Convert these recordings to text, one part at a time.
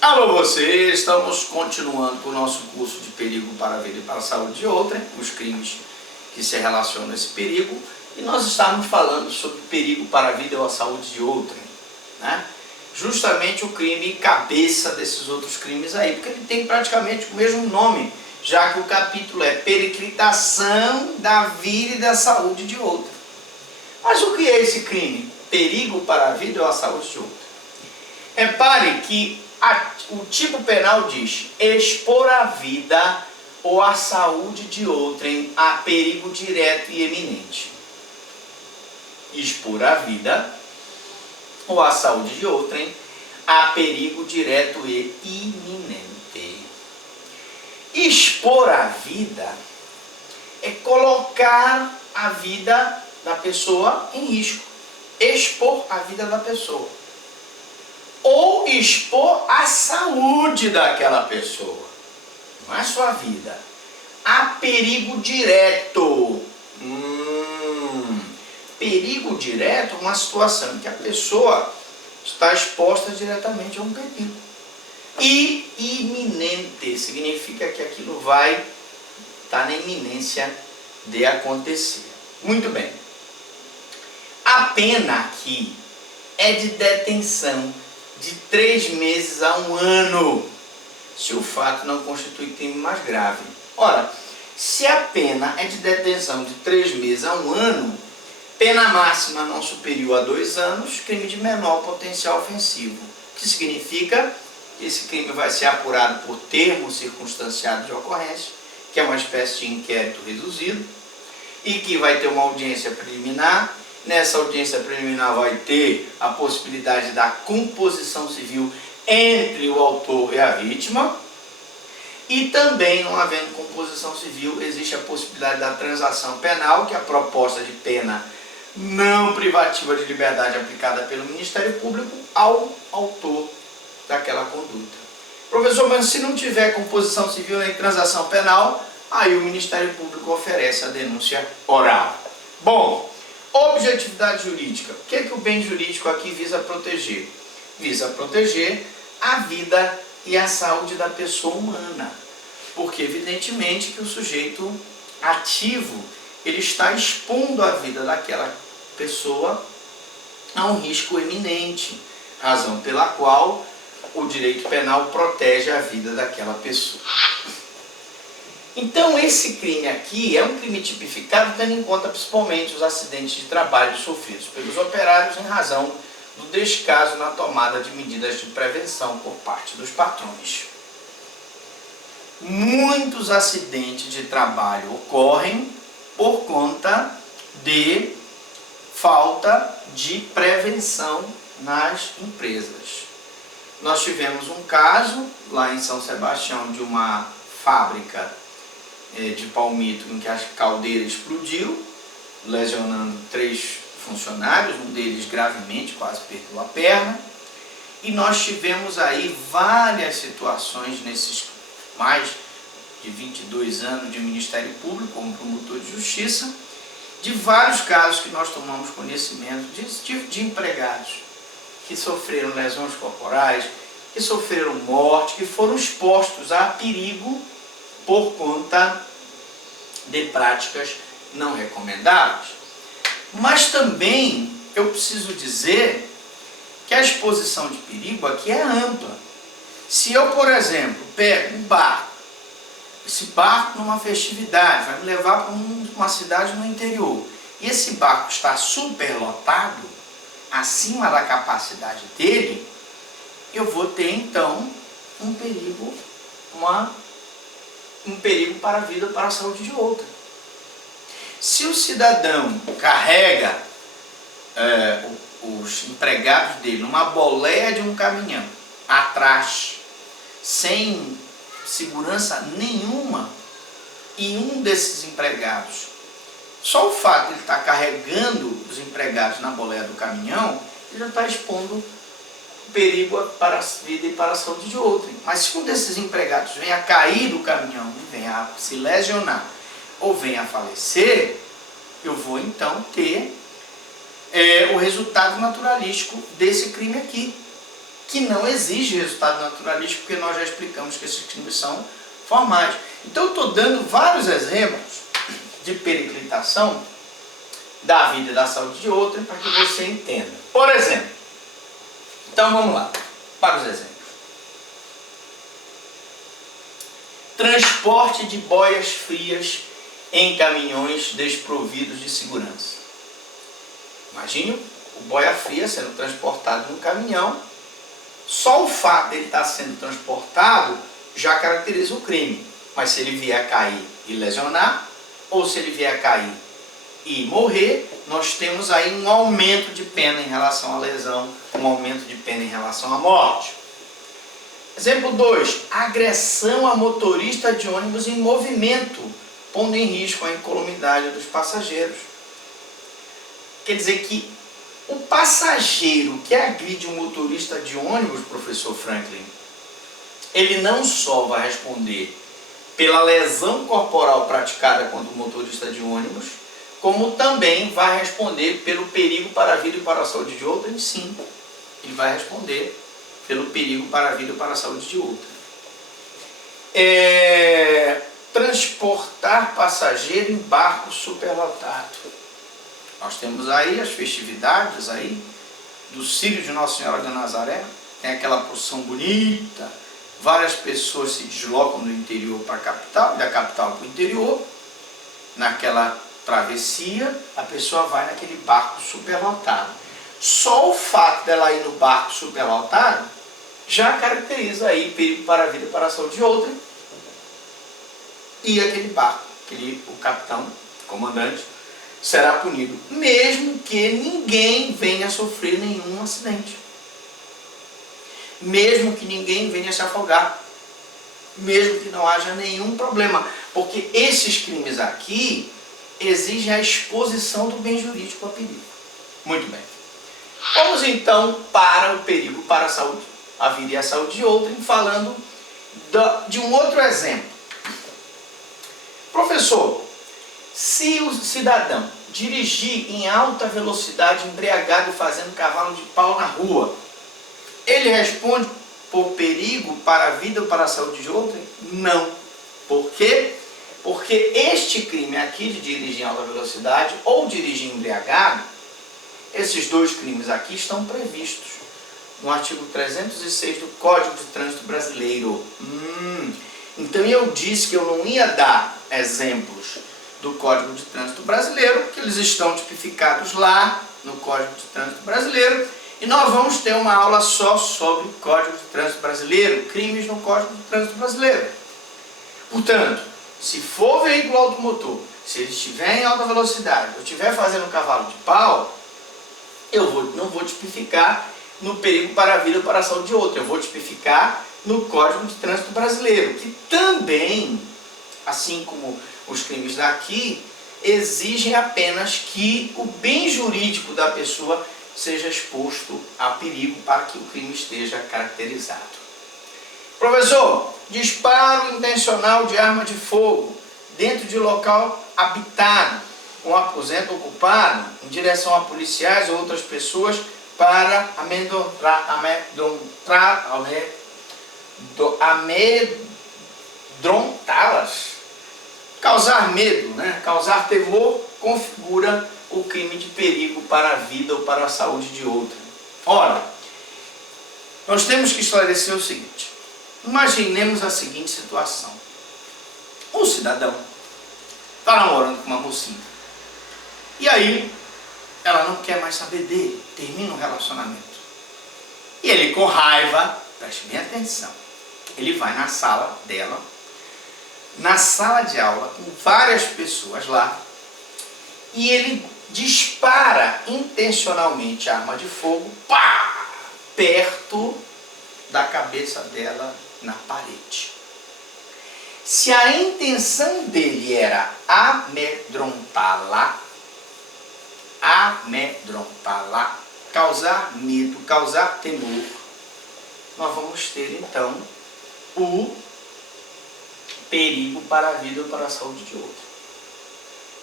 Alô você, estamos continuando com o nosso curso de perigo para a vida e para a saúde de outrem, os crimes que se relacionam a esse perigo, e nós estamos falando sobre perigo para a vida ou a saúde de outrem, né? Justamente o crime cabeça desses outros crimes aí, porque ele tem praticamente o mesmo nome, já que o capítulo é periclitação da vida e da saúde de outrem. Mas o que é esse crime? Perigo para a vida ou a saúde de outrem? Repare que o tipo penal diz expor a vida ou a saúde de outrem a perigo direto e eminente. Expor a vida ou a saúde de outrem a perigo direto e iminente. Expor a vida é colocar a vida da pessoa em risco. Expor a vida da pessoa. Ou expor a saúde daquela pessoa. Não é só a vida. A perigo direto. Perigo direto é uma situação em que a pessoa está exposta diretamente a um perigo. E iminente significa que aquilo vai estar na iminência de acontecer. Muito bem. A pena aqui é de detenção de 3 meses a 1 ano, se o fato não constitui crime mais grave. Ora, se a pena é de detenção de 3 meses a 1 ano, pena máxima não superior a 2 anos, crime de menor potencial ofensivo. O que significa que esse crime vai ser apurado por termo circunstanciado de ocorrência, que é uma espécie de inquérito reduzido, e que vai ter uma audiência preliminar. Nessa audiência preliminar vai ter a possibilidade da composição civil entre o autor e a vítima. E também, não havendo composição civil, existe a possibilidade da transação penal, que é a proposta de pena não privativa de liberdade aplicada pelo Ministério Público ao autor daquela conduta. Professor, mas se não tiver composição civil nem transação penal, aí o Ministério Público oferece a denúncia oral. Bom, objetividade jurídica. O que é que o bem jurídico aqui visa proteger? Visa proteger a vida e a saúde da pessoa humana. Porque, evidentemente, que o sujeito ativo, ele está expondo a vida daquela pessoa a um risco eminente, razão pela qual o direito penal protege a vida daquela pessoa. Então, esse crime aqui é um crime tipificado tendo em conta principalmente os acidentes de trabalho sofridos pelos operários em razão do descaso na tomada de medidas de prevenção por parte dos patrões. Muitos acidentes de trabalho ocorrem por conta de falta de prevenção nas empresas. Nós tivemos um caso lá em São Sebastião de uma fábrica de palmito em que a caldeira explodiu, lesionando 3 funcionários, um deles gravemente, quase perdeu a perna. E nós tivemos aí várias situações nesses mais de 22 anos de Ministério Público, como promotor de justiça, de vários casos que nós tomamos conhecimento de empregados que sofreram lesões corporais, que sofreram morte, que foram expostos a perigo por conta de práticas não recomendáveis. Mas também eu preciso dizer que a exposição de perigo aqui é ampla. Se eu, por exemplo, pego um barco, esse barco numa festividade vai me levar para uma cidade no interior, e esse barco está superlotado, acima da capacidade dele, eu vou ter então um perigo para a vida ou para a saúde de outra. Se o cidadão carrega os empregados dele numa boleia de um caminhão, atrás, sem segurança nenhuma, e um desses empregados, só o fato de ele estar carregando os empregados na boleia do caminhão, ele já está expondo perigo para a vida e para a saúde de outrem. Mas se um desses empregados venha a cair do caminhão, venha a se lesionar ou venha a falecer, eu vou então ter o resultado naturalístico desse crime aqui. que não exige resultado naturalístico, porque nós já explicamos que esses crimes são formais. Então eu estou dando vários exemplos de periclitação da vida e da saúde de outrem para que você entenda. Por exemplo, então vamos lá, para os exemplos. Transporte de boias frias em caminhões desprovidos de segurança. Imagine o boia fria sendo transportado num caminhão. Só o fato dele estar sendo transportado já caracteriza o crime. Mas se ele vier a cair e lesionar, ou se ele vier a cair e morrer, nós temos aí um aumento de pena em relação à lesão, um aumento de pena em relação à morte. Exemplo 2. Agressão a motorista de ônibus em movimento, pondo em risco a incolumidade dos passageiros. Quer dizer que o passageiro que agride um motorista de ônibus, professor Franklin, ele não só vai responder pela lesão corporal praticada contra o motorista de ônibus, como também vai responder pelo perigo para a vida e para a saúde de outrem, sim. Ele vai responder pelo perigo para a vida e para a saúde de outrem. Transportar passageiro em barco superlotado. Nós temos aí as festividades aí do Círio de Nossa Senhora de Nazaré, tem aquela procissão bonita, várias pessoas se deslocam do interior para a capital, da capital para o interior, naquela travessia, a pessoa vai naquele barco superlotado. Só o fato dela ir no barco superlotado já caracteriza aí perigo para a vida e para a saúde de outrem. E aquele barco, o capitão, o comandante, será punido, mesmo que ninguém venha a sofrer nenhum acidente. Mesmo que ninguém venha se afogar. Mesmo que não haja nenhum problema. Porque esses crimes aqui exigem a exposição do bem jurídico a perigo. Muito bem. Vamos então para o perigo para a saúde, a vida e a saúde de outrem, falando de um outro exemplo. Professor, se o cidadão dirigir em alta velocidade, embriagado, fazendo cavalo de pau na rua, ele responde por perigo para a vida ou para a saúde de outrem? Não. Por quê? Porque este crime aqui de dirigir em alta velocidade ou dirigir embriagado, esses dois crimes aqui estão previstos no artigo 306 do Código de Trânsito Brasileiro. Então eu disse que eu não ia dar exemplos do Código de Trânsito Brasileiro, porque eles estão tipificados lá no Código de Trânsito Brasileiro, e nós vamos ter uma aula só sobre o Código de Trânsito Brasileiro, crimes no Código de Trânsito Brasileiro. Portanto, se for veículo automotor, se ele estiver em alta velocidade, ou estiver fazendo um cavalo de pau, eu não vou tipificar no perigo para a vida ou para a saúde de outro, eu vou tipificar no Código de Trânsito Brasileiro, que também, assim como os crimes daqui, exigem apenas que o bem jurídico da pessoa seja exposto a perigo para que o crime esteja caracterizado. Professor, disparo intencional de arma de fogo dentro de local habitado, com aposento ocupado, em direção a policiais ou outras pessoas para amedrontá-las. Causar medo, né? Causar temor, configura o crime de perigo para a vida ou para a saúde de outrem. Ora, nós temos que esclarecer o seguinte. Imaginemos a seguinte situação. Um cidadão está namorando com uma mocinha. E aí, ela não quer mais saber dele, termina o relacionamento. E ele, com raiva, preste bem atenção, ele vai na sala dela, na sala de aula, com várias pessoas lá, e ele dispara intencionalmente a arma de fogo, pá, perto da cabeça dela na parede. Se a intenção dele era amedrontá-la, causar medo, causar temor, nós vamos ter então o perigo para a vida ou para a saúde de outro.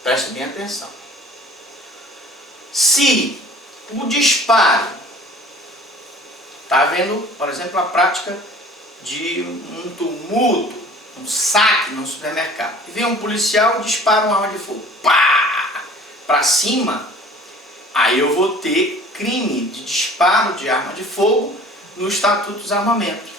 Preste bem atenção. Se o disparo Está havendo, por exemplo, a prática de um tumulto, um saque no supermercado. E vem um policial e dispara uma arma de fogo. Pá! Para cima, aí eu vou ter crime de disparo de arma de fogo no Estatuto do Desarmamento.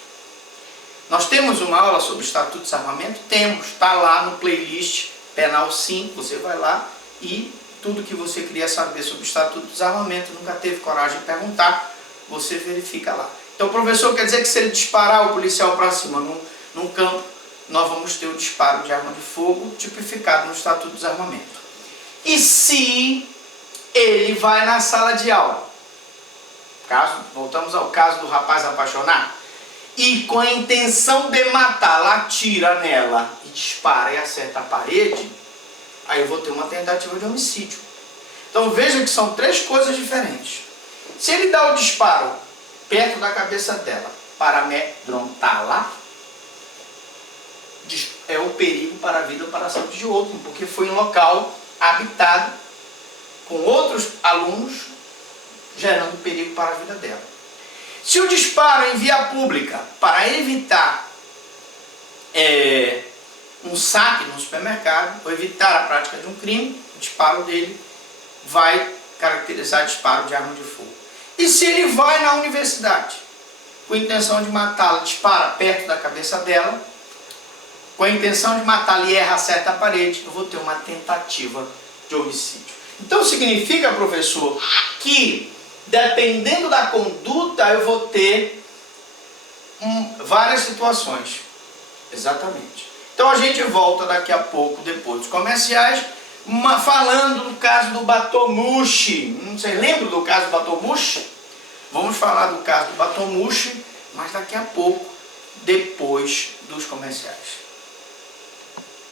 Nós temos uma aula sobre o Estatuto do Desarmamento? Temos, está lá no playlist Penal 5, você vai lá e tudo que você queria saber sobre o Estatuto do Desarmamento, nunca teve coragem de perguntar, você verifica lá. Então, professor, quer dizer que se ele disparar o policial para cima num campo, nós vamos ter o disparo de arma de fogo tipificado no Estatuto do Desarmamento. E se ele vai na sala de aula? Voltamos ao caso do rapaz apaixonado. E com a intenção de matá-la, atira nela e dispara e acerta a parede, aí eu vou ter uma tentativa de homicídio. Então veja que são três coisas diferentes. Se ele dá o disparo perto da cabeça dela para amedrontá-la, é o perigo para a vida ou para a saúde de outro, porque foi em um local habitado com outros alunos, gerando perigo para a vida dela. Se o disparo em via pública para evitar um saque no supermercado, ou evitar a prática de um crime, o disparo dele vai caracterizar disparo de arma de fogo. E se ele vai na universidade, com a intenção de matá-la, dispara perto da cabeça dela, com a intenção de matá-la e erra, acerta a parede, eu vou ter uma tentativa de homicídio. Então significa, professor, que dependendo da conduta eu vou ter várias situações. Exatamente. Então a gente volta daqui a pouco, depois dos comerciais, falando do caso do Batomushi. Vocês lembram do caso do Batomushi? Vamos falar do caso do Batomushi, mas daqui a pouco, depois dos comerciais.